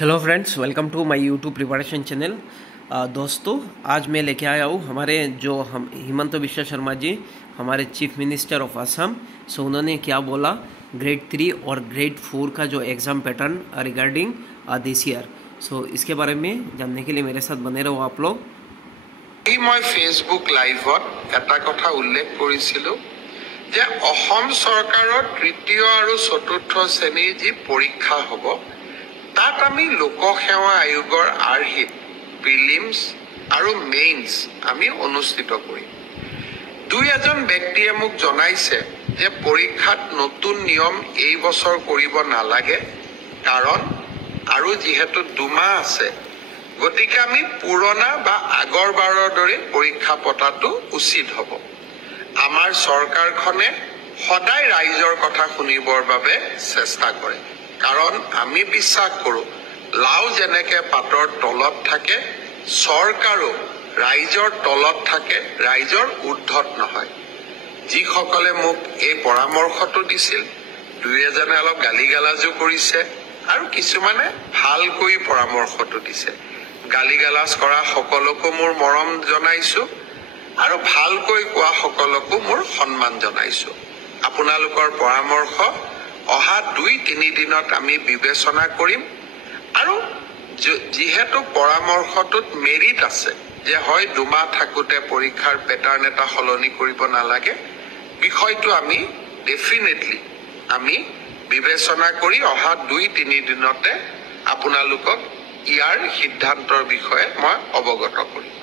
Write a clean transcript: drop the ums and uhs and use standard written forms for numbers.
Hello friends, welcome to my YouTube preparation channel. दोस्तों, आज मैं लेके आया हूँ हमारे हम हिमंत बिश्वा शर्मा जी, हमारे चीफ मिनिस्टर ऑफ असम। सो उन्होंने क्या बोला ग्रेड 3 और ग्रेड 4 का जो exam pattern regarding this year. So इसके बारे में जानने के लिए मेरे साथ बने रहो आप लोग। मैं फेसबुक लाइवत एटा कथा उल्लेख करिसिलो जे असम सरकार तृतीय और चतुर्थ श्रेणीर जी परीक्षा हब तात आमी लोकसेवा आयोगर आर्हित प्रिलिम्स और मेइन्स आमी अनुष्ठित करिम। दुई एजन व्यक्तिये मुक जनाइছে जे परीक्षात नतुन नियम এই বছৰ কৰিব নালাগে कारण আৰু যেহেতু দুমাহ আছে গতিকে আমি পুৰণা বা আগৰ বাৰৰ দৰে পৰীক্ষা পতাটো উচিত হ'ব। আমাৰ চৰকাৰখনে সদায় ৰাইজৰ কথা শুনিবৰ বাবে চেষ্টা কৰে कारण আমি বিশ্বাস কৰো লাও যেনেকে পাতৰ তলত থাকে চৰকাৰো ৰাইজৰ তলত থাকে, ৰাইজৰ ঊৰ্ধ্বত নহয়। যিসকলে মোক এই পৰামৰ্শটো দিছিল দুই এজনে অলপ গালিগালাজো কৰিছে আৰু কিছুমানে ভালকৈ পৰামৰ্শটো দিছে। গালিগালাজ কৰা সকলকো মোৰ মৰম জনাইছো আৰু ভালকৈ কোৱা সকলকো মোৰ সন্মান জনাইছো। আপোনালোকৰ পৰামৰ্শ অহা 2-3 দিনত আমি বিবেচনা কৰিম আৰু যেহেতু পৰামৰ্শটোত মেৰিট আছে যে হয় দুমাহ থাকোতে পৰীক্ষাৰ পেটাৰ্ন এটা সলনি কৰিব নালাগে, বিষয়টো আমি ডেফিনেটলি আমি বিবেচনা কৰি অহা 2-3 দিনতে আপোনালোকক ইয়াৰ সিদ্ধান্তৰ বিষয়ে মই অৱগত কৰিম।